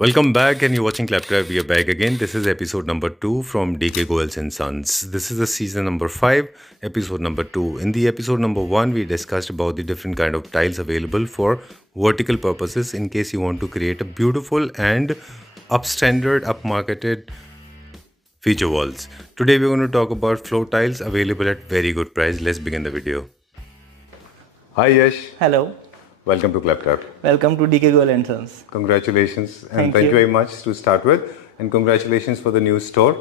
Welcome back, and you're watching Claptrap. We are back again. This is episode number 2 from DK Goels and Sons. This is the season number 5, episode number 2. In the episode number 1, we discussed about the different kind of tiles available for vertical purposes in case you want to create a beautiful and upstandard, upmarketed feature walls. Today we're going to talk about floor tiles available at very good price. Let's begin the video. Hi Yash. Hello. Welcome to Claptrap. Welcome to DK Goels and Sons. Congratulations and thank you very much to start with, and congratulations for the new store.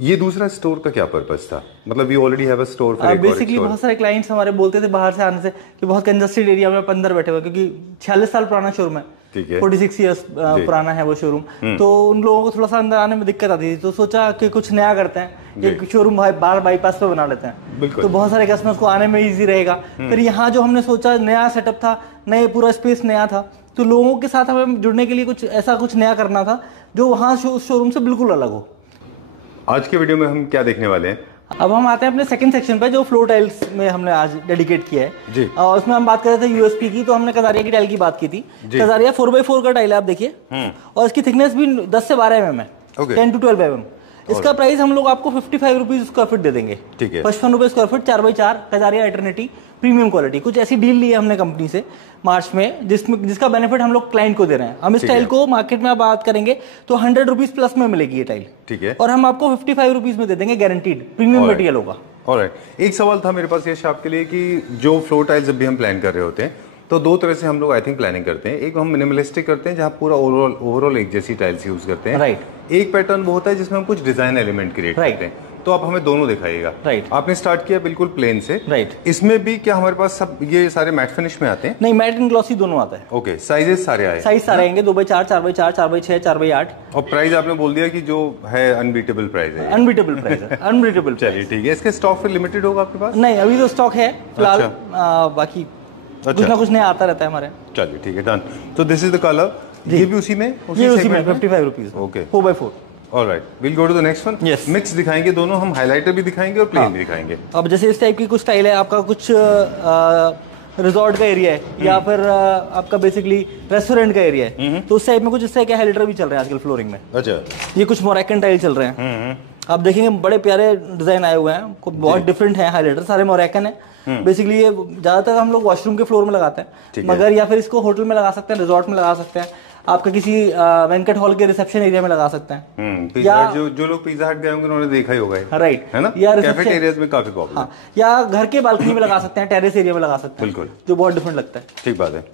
ये दूसरा store का क्या purpose था? मतलब we already have a store for basically बहुत सारे clients हमारे बोलते थे बाहर से आने से कि बहुत कंजस्टेड एरिया में अपन अंदर बैठे हुए, क्योंकि 46 साल पुराना शोरूम है, 46 ईयर्स पुराना है वो शोरूम, तो उन लोगों को थोड़ा सा अंदर आने में दिक्कत आती थी, तो सोचा कि कुछ नया करते हैं, एक शोरूम बाहर बाईपास पे बना लेते हैं, तो बहुत सारे कस्टमर्स को आने में इजी रहेगा। फिर यहाँ जो हमने सोचा नया सेटअप था, नए पूरा स्पेस नया था, तो लोगों के साथ हमें जुड़ने के लिए कुछ ऐसा कुछ नया करना था जो वहाँ शोरूम से बिल्कुल अलग हो। आज के वीडियो में हम क्या देखने वाले हैं? अब हम आते हैं अपने सेकंड सेक्शन पे, जो फ्लोर टाइल्स में हमने आज डेडिकेट किया है जी। और उसमें हम बात कर रहे थे यूएसपी की, तो हमने कजारिया की टाइल की बात की थी। कजारिया 4x4 का टाइल है, आप देखिए, और इसकी थिकनेस भी 10 से 12 mm है, 10 to 12 mm। इसका प्राइस हम लोग आपको 55 रुपीज स्क्वायर फीट दे देंगे, 55 रुपए square feet, 4x4 Kajaria eternity premium quality. कुछ ऐसी डील ली है हमने कंपनी से मार्च में, जिसका बेनिफिट हम लोग क्लाइंट को दे रहे हैं। हम इस टाइल को मार्केट में आप बात करेंगे तो 100 रुपीज प्लस में मिलेगी ये टाइल, ठीक है, और हम आपको 55 रुपीज में दे देंगे, गारंटीड प्रीमियम मटेरियल होगा। ऑलराइट, एक सवाल था मेरे पास यश आपके लिए कि जो फ्लोर टाइल्स जब भी हम प्लान कर रहे होते हैं तो दो तरह से हम लोग आई थिंक प्लानिंग करते हैं। एक हम मिनिमलिस्टिक करते हैं जहाँ पूरा ओवरऑल एक जैसी टाइल्स यूज करते हैं, राइट। एक पैटर्न वो होता है जिसमें हम कुछ डिजाइन एलिमेंट क्रिएट करते हैं, तो आप हमें दोनों दिखाइएगा। राइट, आपने स्टार्ट किया बिल्कुल प्लेन से, राइट। इसमें भी क्या हमारे पास सब ये सारे मैट फिनिश में आते हैं? नहीं, मैट एंड ग्लॉसी दोनों आता है। ओके, साइजेस सारे आए, साइज सारे आएंगे, 2x4, 4x4, 4x6, 4x8। और प्राइस आपने बोल दिया कि जो है अनबीटेबल प्राइस है, अनबीटेबल प्राइस है, अनबीटेबल। चलिए ठीक है, इसके स्टॉक फिर लिमिटेड होगा आपके पास? नहीं, अभी तो स्टॉक है फिलहाल, बाकी कुछ ना कुछ नया आता रहता है हमारे। चलिए ठीक है, डन। तो दिस इज द कलर, ये भी उसी में, ये उसी में 55 rupees. Okay, 4x4। Alright, will go to the next one. Yes, mix दिखाएंगे दोनों, हम हाइलाइटर भी दिखाएंगे और प्लेन भी दिखाएंगे। अब जैसे इस टाइप की कुछ स्टाइल है, आपका कुछ रिजॉर्ट का एरिया है या फिर आपका बेसिकली रेस्टोरेंट का एरिया है, तो उस टाइप में कुछ इस टाइप के हाइलाइटर भी चल रहे हैं आजकल फ्लोरिंग में। अच्छा, ये कुछ मोरक्कन टाइल चल रहे हैं, आप देखेंगे बड़े प्यारे डिजाइन आए हुए हैं, बहुत डिफरेंट है हाइलाइटर, सारे मोरक्कन है। बेसिकली ये ज्यादातर हम लोग वॉशरूम के फ्लोर में लगाते हैं, मगर या फिर इसको होटल में लगा सकते हैं, रिजॉर्ट में लगा सकते हैं, आपका किसी वेंकट हॉल के रिसेप्शन एरिया में लगा सकते हैं, या जो लोग पिज़्ज़ा हट गए होंगे उन्होंने देखा ही होगा, राइट, है ना, या कैफे एरियाज में काफी पॉपुलर। हाँ, या घर के बालकनी में लगा सकते हैं, टेरेस एरिया में लगा सकते हैं, बिल्कुल, जो बहुत डिफरेंट लगता है। ठीक बात है।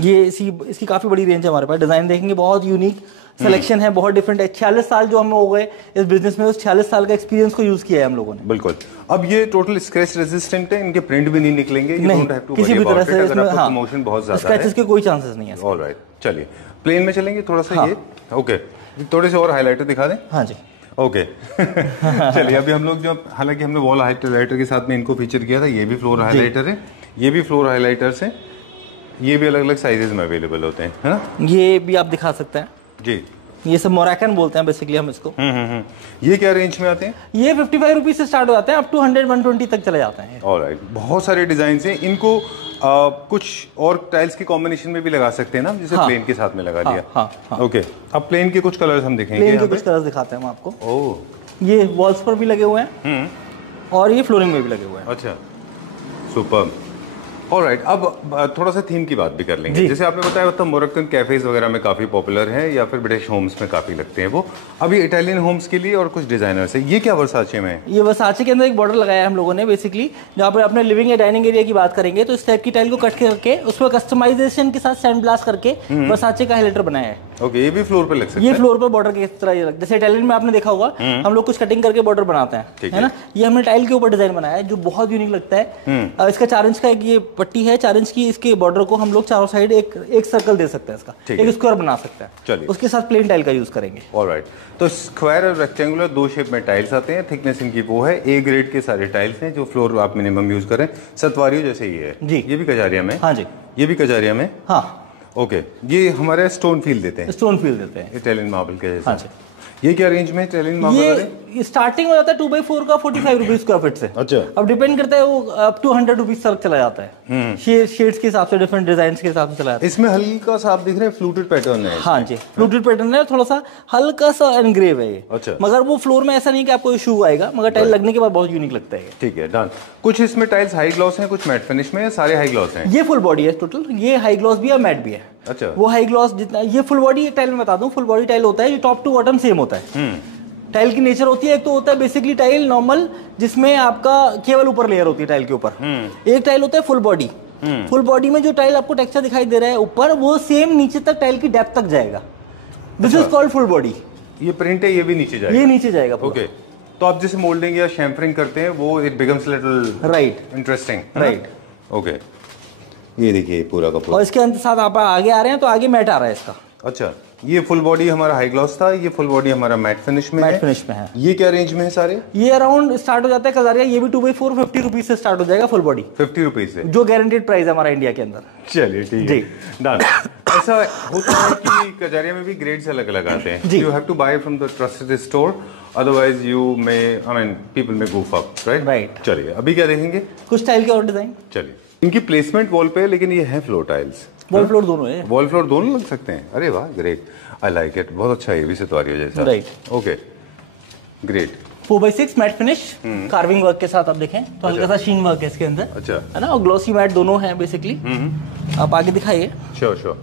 ये इसकी काफी बड़ी रेंज है हमारे पास, डिजाइन देखेंगे बहुत यूनिक सिलेक्शन है, बहुत डिफरेंट है। 46 साल जो हमें हो गए इस बिजनेस में, उस 46 साल का एक्सपीरियंस को यूज किया है हम लोगों ने। बिल्कुल। अब ये टोटल स्क्रैच रेजिस्टेंट है, इनके प्रिंट भी नहीं निकलेंगे, नहीं, किसी भी तरह से इसमें प्रमोशन बहुत ज्यादा है, स्क्रैचेस के कोई चांसेस नहीं है। ऑलराइट, चलिए प्लेन में चलेंगे थोड़ा सा। ये ओके, थोड़े से और हाइलाइटर दिखा दें। हाँ जी, ओके। चलिए, अभी हम लोग जो, हालांकि हमने वॉल हाइलाइटर के साथ में इनको फीचर किया था, ये भी फ्लोर हाइलाइटर है, ये भी फ्लोर हाइलाइटर्स हैं, ये भी अलग अलग साइजेस में अवेलेबल होते हैं, है ना। ये भी आप दिखा सकते हैं जी, ये सब मोरक्कन बोलते हैं बेसिकली हम इसको। ये क्या रेंज में आते हैं? ये 55 रुपीज से स्टार्ट हो जाते हैं, अप टू 100-120 तक चले जाते हैं। ऑलराइट, बहुत सारे डिजाइन हैं, इनको कुछ और टाइल्स के कॉम्बिनेशन में भी लगा सकते हैं ना, जैसे प्लेन के साथ में लगा दिया। ओके, अब प्लेन के कुछ कलर्स हम दिखेंगे, प्लेन के कुछ कलर्स दिखाते हैं हम आपको। ओह, ये वॉल्स पर भी लगे हुए हैं और ये फ्लोरिंग में भी लगे हुए हैं। अच्छा, सुपर। ऑलराइट, अब थोड़ा सा थीम की बात भी कर लेंगे। जैसे आपने बताया मतलब मोरक्कन कैफेज वगैरह में काफी पॉपुलर है, या फिर ब्रिटिश होम्स में काफी लगते हैं वो। अभी इटालियन होम्स के लिए और कुछ डिजाइनर्स है। ये क्या वर्साचे में है? ये वर्साचे के अंदर एक बॉर्डर लगाया है हम लोगों ने बेसिकली, जहाँ पर अपने लिविंग या डाइनिंग एरिया की बात करेंगे तो इस टाइप की टाइल को कट करके उसमें कस्टमाइजेशन के साथ सैंड ब्लास्ट करके वर्साचे का हाइलाइटर बनाया है। ओके, ये भी फ्लोर पे लग सकता है। ये फ्लोर पर बॉर्डर की तरह, जैसे इटालियन में आपने देखा होगा हम लोग कुछ कटिंग करके बॉर्डर बनाते हैं, है ना। ये हमने टाइल के ऊपर डिजाइन बनाया है जो बहुत यूनिक लगता है। इसका 4 इंच का एक ये पट्टी है, 4 इंच की, इसके बॉर्डर को हम लोग चारों साइड एक सर्कल दे सकते हैं, इसका एक स्क्वायर बना सकते हैं। चलिए, उसके साथ प्लेन टाइल का यूज करेंगे। ऑलराइट, तो स्क्वायर और रेक्टेंगुलर दो शेप में टाइल्स आते हैं, थिकनेस इनकी वो है, ए ग्रेड के सारे टाइल्स हैं जो फ्लोर आप मिनिमम यूज करें। सतवारियों जैसे ये है जी, ये भी कजारिया में। हाँ जी, ये भी कजारिया में। हाँ, ओके, ये हमारे स्टोन फील देते हैं, स्टोन फील देते हैं, इटालियन मार्बल के जैसे। हाँ जी, ये क्या रेंज में टेलिंग? ये स्टार्टिंग हो जाता है 2x4 का 45 रुपीज स्क्वायर फीट से। अच्छा। अब डिपेंड करता है, वो अप टू 100 रुपीज तक चला जाता है। शेड्स के हिसाब से, डिफरेंट डिजाइन के हिसाब से चला जाता है। इसमें हल्का सा आप देख रहे हैं फ्लूटेड पैटर्न है। हाँ जी, फ्लूटेड पैटर्न है, थोड़ा सा हल्का सा एनग्रेव है ये। अच्छा। मगर वो फ्लोर में ऐसा नहीं कि आपको इशू आएगा, मगर टाइल लगने के बाद बहुत यूनिक लगता है। ठीक है, डन। कुछ इसमें टाइल्स हाई ग्लॉस हैं, कुछ मैट फिनिश में है, सारे हाई ग्लॉस हैं? ये फुल बॉडी है टोटल, ये हाई ग्लॉस भी है, मैट भी है। अच्छा। वो हाई ग्लॉस जितना, ये फुल बॉडी टाइल में बता दूं, फुल बॉडी टाइल होता है जो टॉप टू बॉटम सेम होता है। टाइल की नेचर होती है, एक तो होता है बेसिकली टाइल नॉर्मल, जिसमें आपका केवल ऊपर लेयर होती है टाइल के ऊपर। एक टाइल होता है फुल बॉडी। फुल बॉडी में जो टाइल आपको टेक्सचर दिखाई दे रहा है ऊपर, वो सेम नीचे तक टाइल की डेप्थ तक जाएगा। This is called full body. ये प्रिंट है, ये भी नीचे जाएगा? ये नीचे जाएगा। ओके। तो आप जैसे मोल्डिंग या शैम्फरिंग करते हैं, वो it becomes little right interesting. Right. Okay, ये देखिए पूरा का पूरा। और इसके साथ आप आगे आ रहे हैं तो आगे मैट आ रहा है इसका। अच्छा, ये फुल बॉडी हमारा हाई ग्लॉस था, ये फुल बॉडी हमारा मैट फिनिश में है। मैट फिनिश में है। ये क्या रेंज में है सारे? ये अराउंड स्टार्ट हो जाता है कजारिया, ये भी 2x4 50 रुपीज से स्टार्ट हो जाएगा फुल बॉडी। 50 रुपीज से, जो गारंटेड प्राइस है हमारा इंडिया के अंदर। चलिए ठीक है, डन। ऐसा होता है कि कजारिया में भी ग्रेड्स अलग अलग आते हैं। You have to buy from the trusted store, otherwise you may, I mean people may goof up, right? चलिए अभी क्या देखेंगे? कुछ टाइल के और डिजाइन। चलिए, इनकी प्लेसमेंट वॉल पे है, लेकिन ये है फ्लोर टाइल्स। वॉल फ्लोर दोनों है। वॉल फ्लोर दोनों लग सकते हैं? अरे वाह, ग्रेट, आई लाइक इट। बहुत अच्छा है, ये भी सितारिया जैसा। Right. Okay, great. 4x6 matte finish carving work के साथ आप देखें तो हल्का सा शीन वर्क है इसके अंदर। अच्छा। है ना, और ग्लॉसी मैट दोनों है बेसिकली। आप आगे दिखाइए। Sure sure.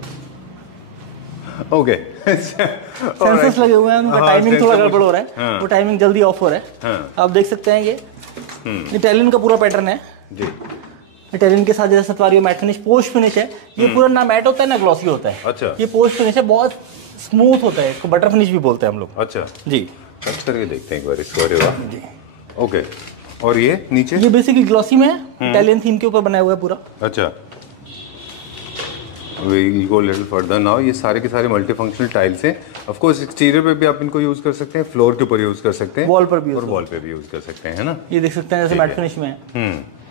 ओके। सेंसर्स लगे हुए हैं, उनका टाइमिंग थोड़ा गड़बड़ हो रहा है। वो टाइमिंग जल्दी ऑफ हो रहा है। आप देख सकते हैं, ये इटालियन का पूरा पैटर्न है जी। इटालियन के साथ जैसा सतवारियो मैट फिनिश, पोस्ट फिनिश है। ये पूरा ना मैट होता है ना ग्लॉसी होता है। अच्छा। ये पोस्ट फिनिश है, बहुत स्मूथ होता है, इसको बटर फिनिश भी बोलते हैं हम लोग। अच्छा जी। टच करके देखते हैं एक बार इसको। अरे वाह जी। ओके, और ये नीचे? ये बेसिकली ग्लॉसी में है, इटालियन थीम के ऊपर बनाया हुआ है पूरा। अच्छा, we go little further now. ये सारे के सारे मल्टी फंक्शनल टाइल्स हैं। ऑफ कोर्स एक्सटीरियर पे भी आप इनको यूज कर सकते हैं, फ्लोर के ऊपर यूज कर सकते हैं, वॉल पर भी, और वॉल पे भी यूज कर सकते हैं, है ना? ये देख सकते हैं जैसे मैट फिनिश में है।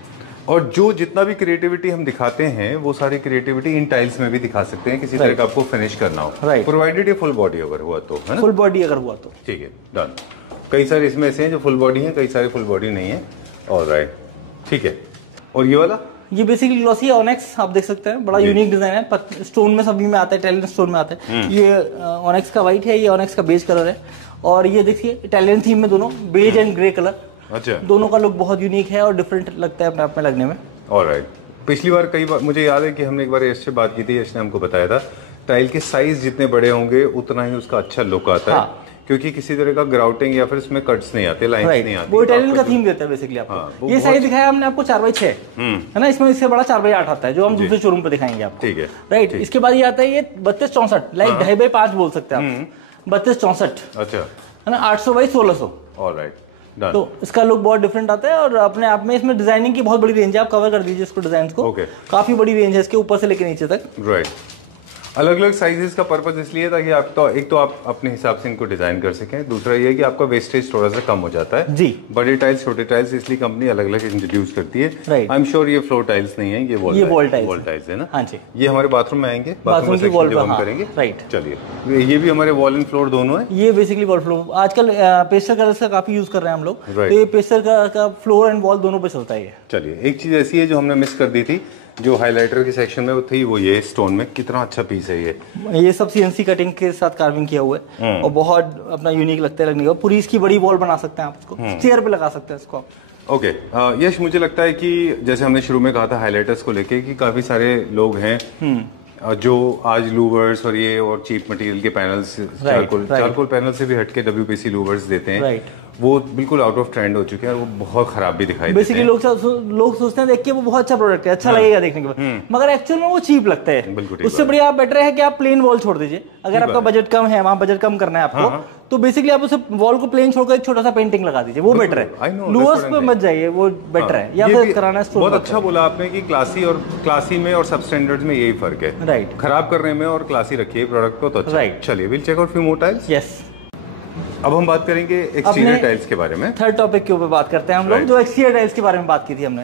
और जो जितना भी क्रिएटिविटी हम दिखाते हैं, वो सारी क्रिएटिविटी इन टाइल्स में भी दिखा सकते हैं, किसी तरह का आपको फिनिश करना हो, प्रोवाइडेड ये फुल बॉडी अगर हुआ तो, है ना? फुल बॉडी अगर हुआ तो ठीक है, डन। कई सारे इसमें ऐसे हैं जो फुल बॉडी है, कई सारे फुल बॉडी नहीं है। ऑलराइट, ठीक है। और ये वाला? ये बेसिकली ग्लॉसी है, ऑनेक्स आप देख सकते हैं, बड़ा यूनिक डिजाइन है, स्टोन में सभी में आता है, इटालियन स्टोन में आता है। ये ऑनेक्स का व्हाइट है, ये ऑनेक्स का बेज कलर है। और ये देखिए इटालियन थीम में दोनों, बेज एंड ग्रे कलर। अच्छा। दोनों का लुक बहुत यूनिक है और डिफरेंट लगता है अपने आप में लगने में। ऑलराइट। पिछली बार कई बार मुझे याद है कि हमने एक बार यश से बात की थी, यश ने हमको बताया था टाइल के साइज जितने बड़े होंगे उतना ही उसका अच्छा लुक आता है, क्योंकि किसी तरह का ग्राउटिंग या फिर इसमें कट्स नहीं आते, लाइंस नहीं आती। वो इटालियन का थीम देता है बेसिकली आपको। ये साइज दिखाया हमने आपको 4x6 है ना, इसमें इससे बड़ा 4x8 आता है जो हम दूसरे शोरूम पे दिखाएंगे आपको। ठीक है, राइट। इसके बाद ये आता है ये 32-64, लाइक 2.5x5 बोल सकते हैं आप, 32-64। अच्छा, है ना, 800x1600। ऑलराइट, तो इसका लुक बहुत डिफरेंट आता है और अपने आप में इसमें डिजाइनिंग की बहुत बड़ी रेंज है। आप कवर कर दीजिए इसको, डिजाइन को। काफी बड़ी रेंज है इसके, ऊपर से लेकर नीचे तक। राइट। अलग अलग साइजेस का पर्पस इसलिए ताकि आप तो एक तो आप अपने हिसाब से इनको डिजाइन कर सकें, दूसरा ये है कि आपका वेस्टेज थोड़ा सा कम हो जाता है जी। बड़े टाइल्स छोटे टाइल्स, इसलिए कंपनी अलग अलग इंट्रोड्यूस करती है। आई एम श्योर ये फ्लोर टाइल्स नहीं है, ये वॉल टाइल्स है ना। हाँ जी। ये हमारे बाथरूम में आएंगे, बाथरूम की वॉल पर करेंगे। राइट। चलिए, ये भी हमारे वॉल एंड फ्लोर दोनों है। ये बेसिकली वॉल फ्लोर आजकल पेस्टर कलर्स का काफी यूज कर रहे हैं हम लोग, तो ये पेस्टर का फ्लोर एंड वॉल दोनों पे चलता है। चलिए, एक चीज ऐसी है जो हमने मिस कर दी थी, जो हाइलाइटर के सेक्शन में वो थी, वो ये स्टोन में कितना अच्छा पीस है ये सब CNC कटिंग के साथ कार्विंग किया हुआ है और बहुत अपना यूनिक लगता है लगने का। पूरी इसकी बड़ी वॉल बना सकते हैं आप, इसको चेयर पे लगा सकते हैं इसको आप। ओके, यश, मुझे लगता है कि जैसे हमने शुरू में कहा था हाइलाइटर्स को लेके कि काफी सारे लोग हैं जो आज लूवर्स और ये और चीप मटेरियल के पैनल्स, चारकोल पैनल से भी हटके WPC लूवर्स देते हैं, वो बिल्कुल आउट ऑफ ट्रेंड हो चुके हैं और वो बहुत खराब भी दिखाई देते हैं। लोग सोचते हैं देख के वो बहुत अच्छा प्रोडक्ट है, अच्छा लगेगा देखने के बाद, मगर एक्चुअल में वो चीप लगता है। उससे बढ़िया आप बेटर है कि आप प्लेन वॉल छोड़ दीजिए। अगर आपका बजट कम है, वहाँ बजट कम करना है आपको, तो बेसिकली आप उसे वॉल को प्लेन छोड़कर एक छोटा सा पेंटिंग लगा दीजिए, वो बेटर है। लूवर्स पे मत जाइए, वो बेटर है। या फिर कराना स्टोन। बहुत अच्छा बोला आपने कि क्लासी में और सब स्टैंडर्ड्स में यही फर्क है। राइट। खराब करने में और क्लासी रखिए प्रोडक्ट को तो अच्छा। राइट। चलिए, will check out few more tiles. Yes. अब हम बात करेंगे एक्सटीरियर टाइल्स के बारे में। थर्ड टॉपिक के ऊपर बात करते हैं हम लोग, जो एक्सटीरियर टाइल्स के बारे में बात की थी हमने।